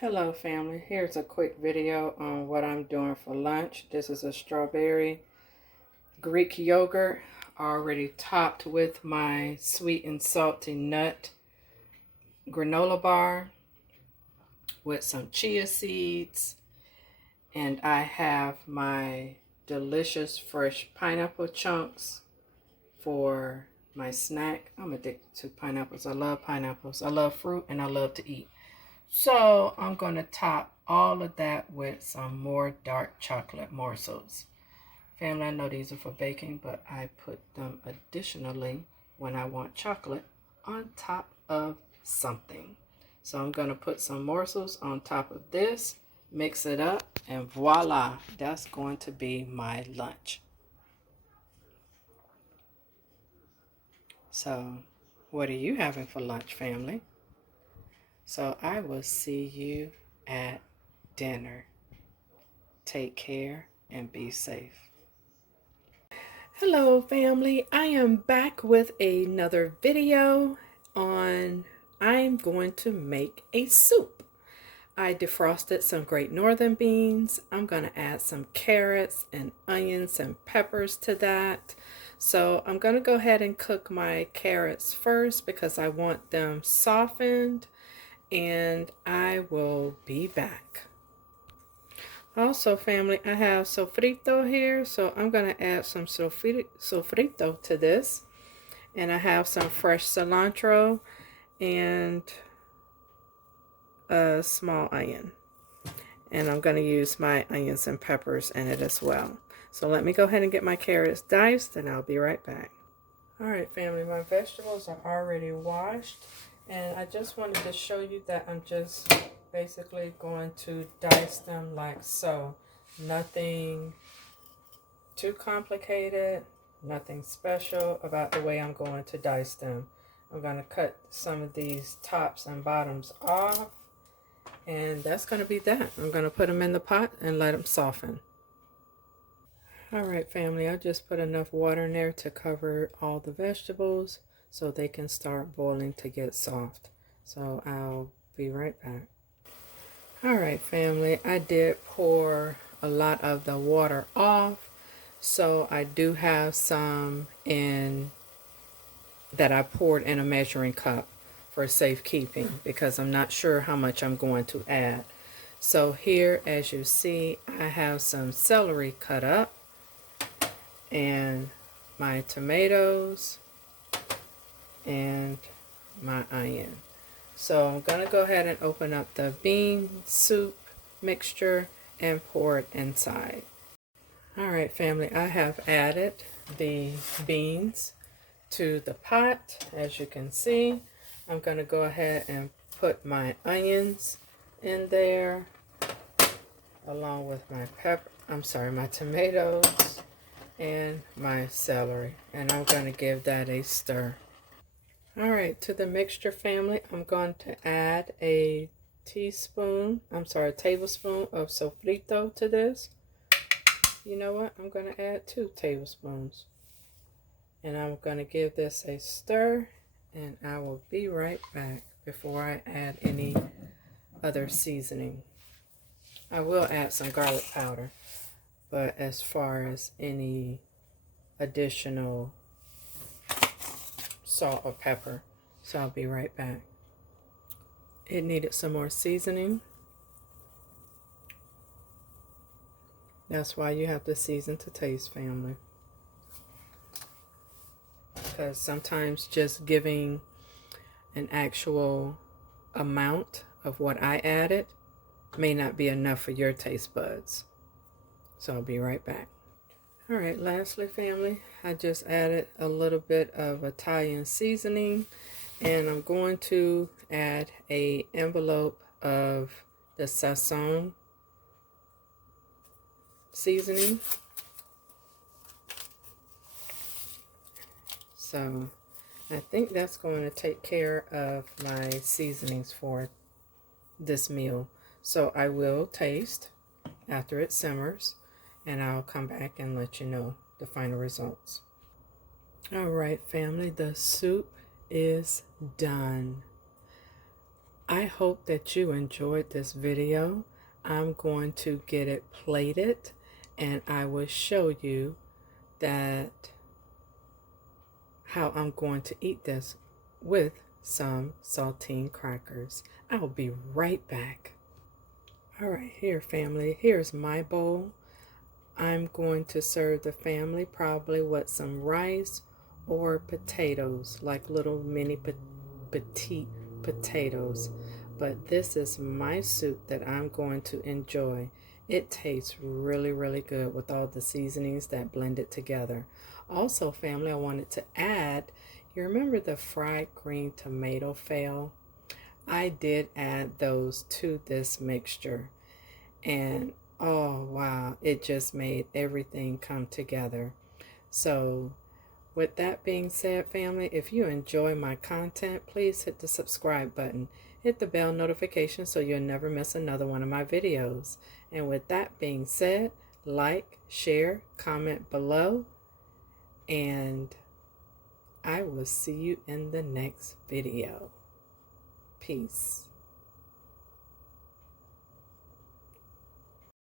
Hello family, here's a quick video on what I'm doing for lunch. This is a strawberry Greek yogurt already topped with my sweet and salty nut granola bar with some chia seeds, and I have my delicious fresh pineapple chunks for my snack. I'm addicted to pineapples. I love pineapples. I love fruit and I love to eat. So I'm going to top all of that with some more dark chocolate morsels. Family, I know these are for baking, but I put them additionally when I want chocolate on top of something. So I'm going to put some morsels on top of this, mix it up, and voila, that's going to be my lunch. So what are you having for lunch, family? So I will see you at dinner. Take care and be safe. Hello family, I am back with another video on I'm going to make a soup. I defrosted some Great Northern beans. I'm going to add some carrots and onions and peppers to that. So I'm going to go ahead and cook my carrots first because I want them softened, and I will be back. Also family, I have sofrito here, so I'm going to add some sofrito to this. And I have some fresh cilantro and a small onion. And I'm going to use my onions and peppers in it as well. So let me go ahead and get my carrots diced and I'll be right back. Alright family, my vegetables are already washed. And I just wanted to show you that I'm just basically going to dice them like so. Nothing too complicated, nothing special about the way I'm going to dice them. I'm going to cut some of these tops and bottoms off, and that's going to be that. I'm going to put them in the pot and let them soften. Alright family, I just put enough water in there to cover all the vegetables so they can start boiling to get soft. So I'll be right back. Alright family, I did pour a lot of the water off, so I do have some in that I poured in a measuring cup for safekeeping because I'm not sure how much I'm going to add. So here, as you see, I have some celery cut up and my tomatoes and my onion. So I'm going to go ahead and open up the bean soup mixture and pour it inside. Alright family, I have added the beans to the pot. As you can see, I'm going to go ahead and put my onions in there along with my tomatoes and my celery, and I'm going to give that a stir. Alright, to the mixture family, I'm going to add a tablespoon of sofrito to this. You know what? I'm going to add 2 tablespoons. And I'm going to give this a stir, and I will be right back before I add any other seasoning. I will add some garlic powder, but as far as any additional salt or pepper, so I'll be right back. It needed some more seasoning. That's why you have to season to taste, family. Because sometimes just giving an actual amount of what I added may not be enough for your taste buds. So I'll be right back. Alright, lastly family, I just added a little bit of Italian seasoning, and I'm going to add an envelope of the Sazon seasoning. So I think that's going to take care of my seasonings for this meal. So I will taste after it simmers, and I'll come back and let you know the final results. Alright family, the soup is done. I hope that you enjoyed this video. I'm going to get it plated and I will show you that how I'm going to eat this with some saltine crackers. I'll be right back. Alright, here family, here's my bowl. I'm going to serve the family probably with some rice or potatoes, like little mini petite potatoes. But this is my soup that I'm going to enjoy. It tastes really, really good with all the seasonings that blended together. Also, family, I wanted to add, you remember the fried green tomato fail? I did add those to this mixture. And oh wow, it just made everything come together. So with that being said, family, if you enjoy my content, please hit the subscribe button. Hit the bell notification so you'll never miss another one of my videos. And with that being said, like, share, comment below, and I will see you in the next video. Peace.